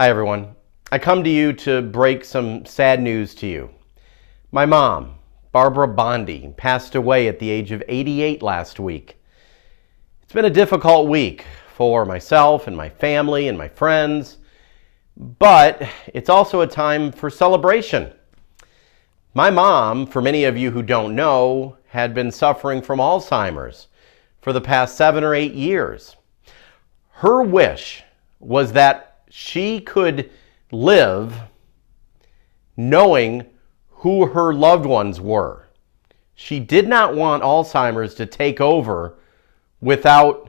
Hi everyone. I come to you to break some sad news to you. My mom, Barbara Bondy, passed away at the age of 88 last week. It's been a difficult week for myself and my family and my friends, but it's also a time for celebration. My mom, for many of you who don't know, had been suffering from Alzheimer's for the past 7 or 8 years. Her wish was that she could live knowing who her loved ones were. She did not want Alzheimer's to take over without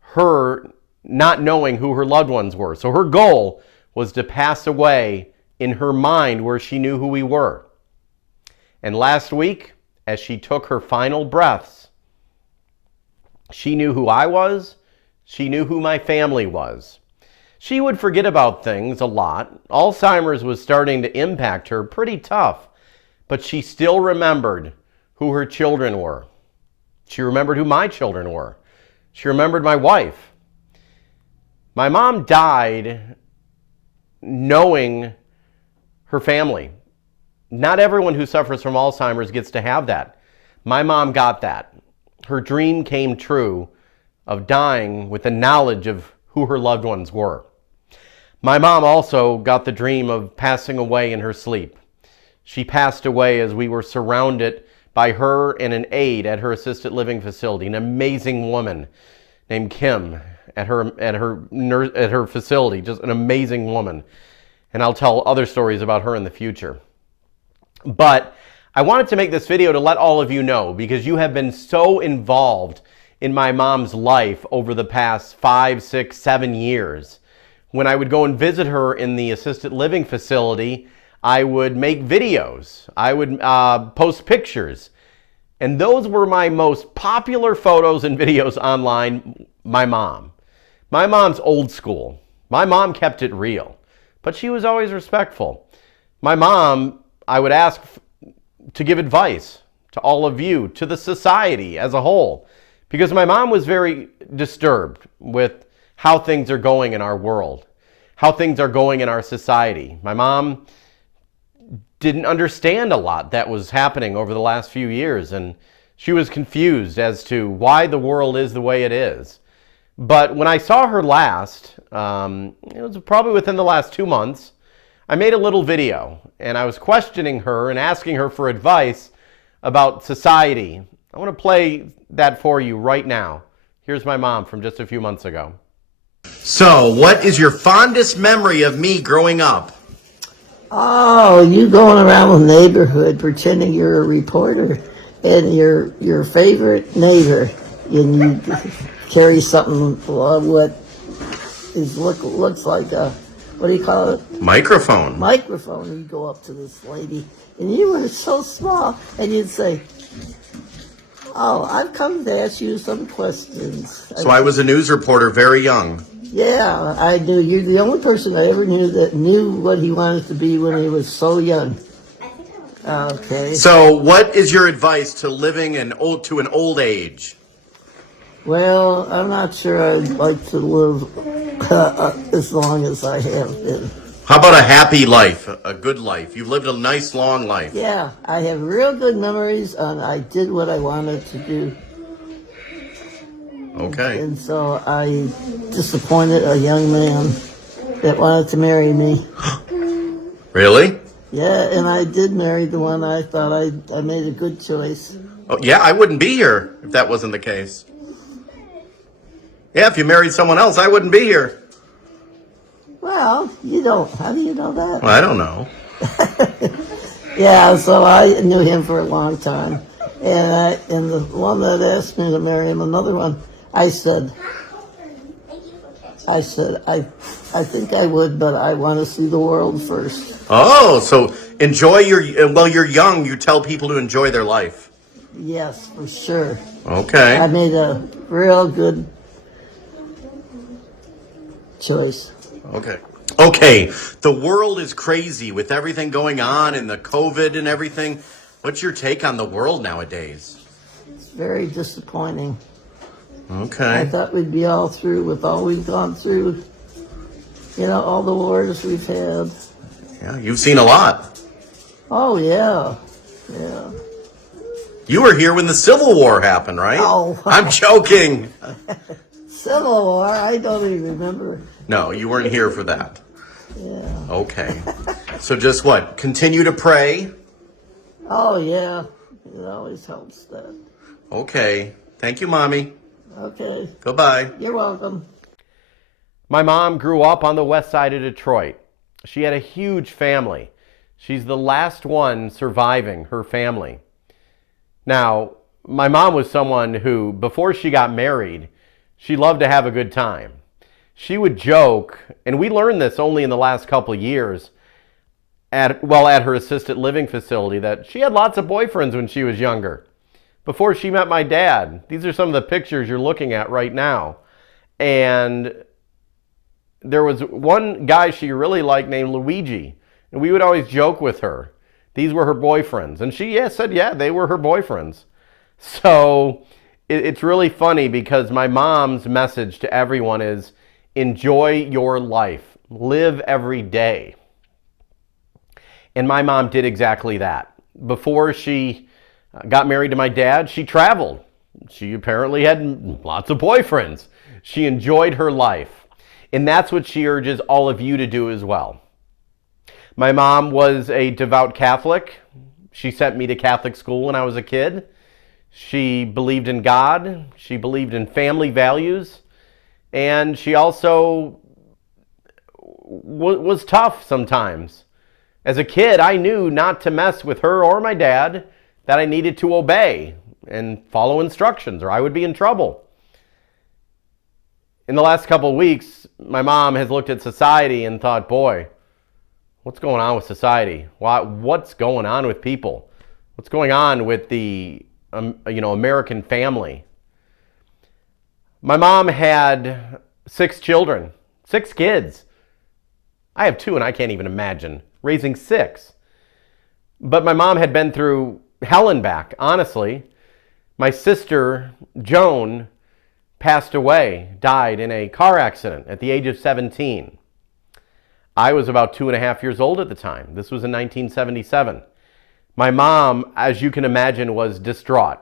her not knowing who her loved ones were. So her goal was to pass away in her mind where she knew who we were. And last week, as she took her final breaths, she knew who I was. She knew who my family was. She would forget about things a lot. Alzheimer's was starting to impact her pretty tough, but she still remembered who her children were. She remembered who my children were. She remembered my wife. My mom died knowing her family. Not everyone who suffers from Alzheimer's gets to have that. My mom got that. Her dream came true of dying with the knowledge of who her loved ones were. My mom also got the dream of passing away in her sleep. She passed away as we were surrounded by her and an aide at her assisted living facility, an amazing woman named Kim at her facility, just an amazing woman. And I'll tell other stories about her in the future. But I wanted to make this video to let all of you know, because you have been so involved in my mom's life over the past 5, 6, 7 years. When I would go and visit her in the assisted living facility, I would make videos. I would post pictures. And those were my most popular photos and videos online, my mom. My mom's old school. My mom kept it real, but she was always respectful. My mom, I would ask to give advice to all of you, to the society as a whole, because my mom was very disturbed with how things are going in our world, how things are going in our society. My mom didn't understand a lot that was happening over the last few years, and she was confused as to why the world is the way it is. But when I saw her last, it was probably within the last 2 months, I made a little video, and I was questioning her and asking her for advice about society. I want to play that for you right now. Here's my mom from just a few months ago. So, what is your fondest memory of me growing up? Oh, you going around the neighborhood pretending you're a reporter and your favorite neighbor, and you carry something what is looks like a, what do you call it? Microphone. Microphone. You go up to this lady, and you were so small, and you'd say, "Oh, I've come to ask you some questions." So I was a news reporter very young. Yeah, I do. You're the only person I ever knew that knew what he wanted to be when he was so young. Okay. So what is your advice to living an old age? Well, I'm not sure I'd like to live as long as I have been. How about a happy life, a good life? You've lived a nice long life. Yeah, I have real good memories, and I did what I wanted to do. Okay. And so I disappointed a young man that wanted to marry me. Really? Yeah, and I did marry the one I thought I made a good choice. Oh, yeah, I wouldn't be here if that wasn't the case. Yeah, if you married someone else, I wouldn't be here. Well, you don't. How do you know that? Well, I don't know. Yeah, so I knew him for a long time. And the one that asked me to marry him, another one, I said, I think I would, but I want to see the world first. Oh, so enjoy you're young, you tell people to enjoy their life. Yes, for sure. Okay. I made a real good choice. Okay, the world is crazy with everything going on and the COVID and everything. What's your take on the world nowadays? It's very disappointing. Okay. I thought we'd be all through with all we've gone through. all the wars we've had. Yeah, you've seen a lot. Oh, yeah. Yeah. You were here when the Civil War happened, right? Oh, I'm joking. Civil War, I don't even remember. No, you weren't here for that. Yeah. Okay. So just what? Continue to pray. Oh, yeah. It always helps that. Okay. Thank you, Mommy. Okay. Goodbye. You're welcome. My mom grew up on the west side of Detroit. She had a huge family. She's the last one surviving her family. Now, my mom was someone who, before she got married, she loved to have a good time. She would joke, and we learned this only in the last couple of years, at her assisted living facility, that she had lots of boyfriends when she was younger. Before she met my dad, these are some of the pictures you're looking at right now. And there was one guy she really liked named Luigi, and we would always joke with her. These were her boyfriends. And she said, they were her boyfriends. So it's really funny because my mom's message to everyone is enjoy your life. Live every day. And my mom did exactly that. Before she got married to my dad, she traveled. She apparently had lots of boyfriends. She enjoyed her life. And that's what she urges all of you to do as well. My mom was a devout Catholic. She sent me to Catholic school when I was a kid. She believed in God. She believed in family values. And she also was tough sometimes. As a kid, I knew not to mess with her or my dad, that I needed to obey and follow instructions or I would be in trouble. In the last couple of weeks, my mom has looked at society and thought, boy, what's going on with society? What's going on with people? What's going on with the American family? My mom had 6 children, 6 kids. I have 2 and I can't even imagine raising 6. But my mom had been through hell and back, honestly. My sister, Joan, passed away, died in a car accident at the age of 17. I was about 2.5 years old at the time. This was in 1977. My mom, as you can imagine, was distraught.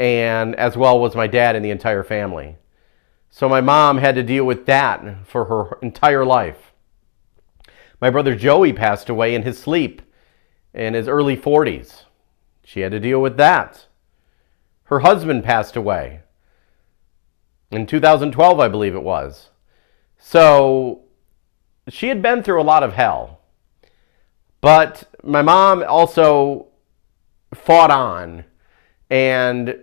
And as well was my dad and the entire family. So my mom had to deal with that for her entire life. My brother Joey passed away in his sleep in his early 40s. She had to deal with that. Her husband passed away in 2012, I believe it was. So she had been through a lot of hell. But my mom also fought on, and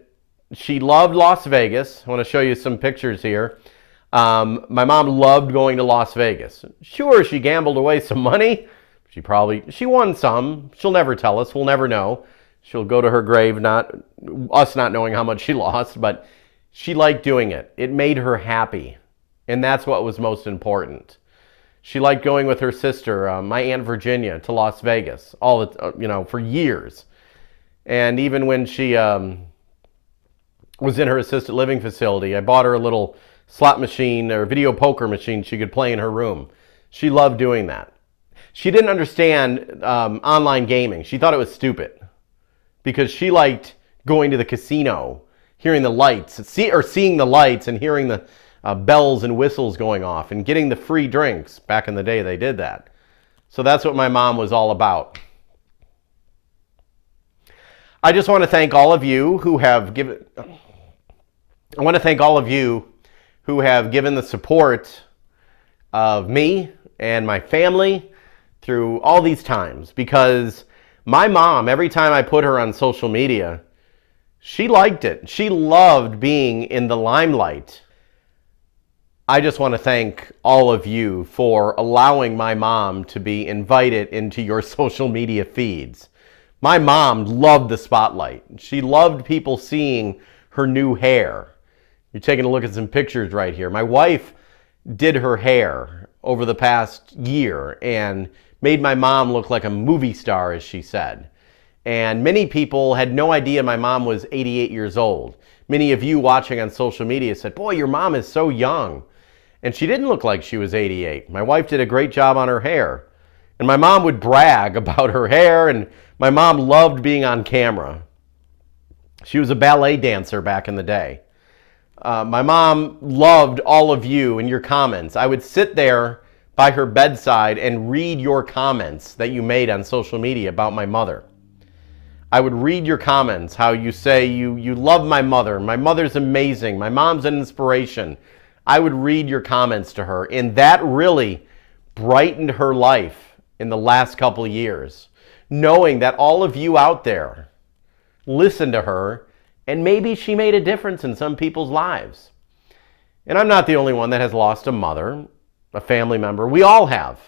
she loved Las Vegas. I want to show you some pictures here. My mom loved going to Las Vegas. Sure, she gambled away some money. She won some. She'll never tell us. We'll never know. She'll go to her grave, us not knowing how much she lost, but she liked doing it. It made her happy, and that's what was most important. She liked going with her sister, my Aunt Virginia, to Las Vegas, for years. And even when she was in her assisted living facility, I bought her a little slot machine or video poker machine she could play in her room. She loved doing that. She didn't understand online gaming. She thought it was stupid because she liked going to the casino, hearing the lights, seeing the lights and hearing the bells and whistles going off and getting the free drinks. Back in the day, they did that. So that's what my mom was all about. I just want to thank all of you who have given the support of me and my family through all these times, because my mom, every time I put her on social media, she liked it. She loved being in the limelight. I just want to thank all of you for allowing my mom to be invited into your social media feeds. My mom loved the spotlight. She loved people seeing her new hair. You're taking a look at some pictures right here. My wife did her hair over the past year and made my mom look like a movie star, as she said. And many people had no idea my mom was 88 years old. Many of you watching on social media said, boy, your mom is so young. And she didn't look like she was 88. My wife did a great job on her hair. And my mom would brag about her hair, and my mom loved being on camera. She was a ballet dancer back in the day. My mom loved all of you and your comments. I would sit there by her bedside and read your comments that you made on social media about my mother. I would read your comments, how you say you love my mother's amazing, my mom's an inspiration. I would read your comments to her, and that really brightened her life in the last couple of years, knowing that all of you out there listened to her, and maybe she made a difference in some people's lives. And I'm not the only one that has lost a mother, a family member. We all have.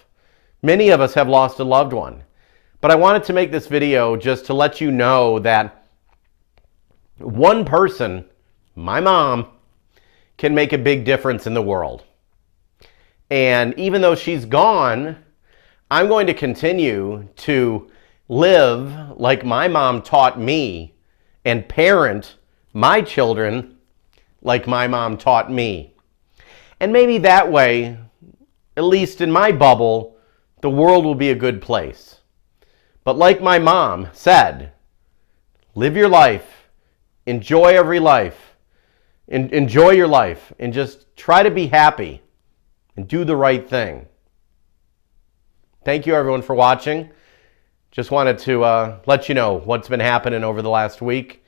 Many of us have lost a loved one. But I wanted to make this video just to let you know that one person, my mom, can make a big difference in the world. And even though she's gone, I'm going to continue to live like my mom taught me and parent my children like my mom taught me. And maybe that way, at least in my bubble, the world will be a good place. But like my mom said, live your life, enjoy every life, enjoy your life, and just try to be happy and do the right thing. Thank you everyone for watching. Just wanted to let you know what's been happening over the last week.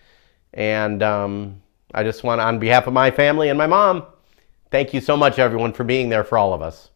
And I just want, on behalf of my family and my mom, thank you so much everyone for being there for all of us.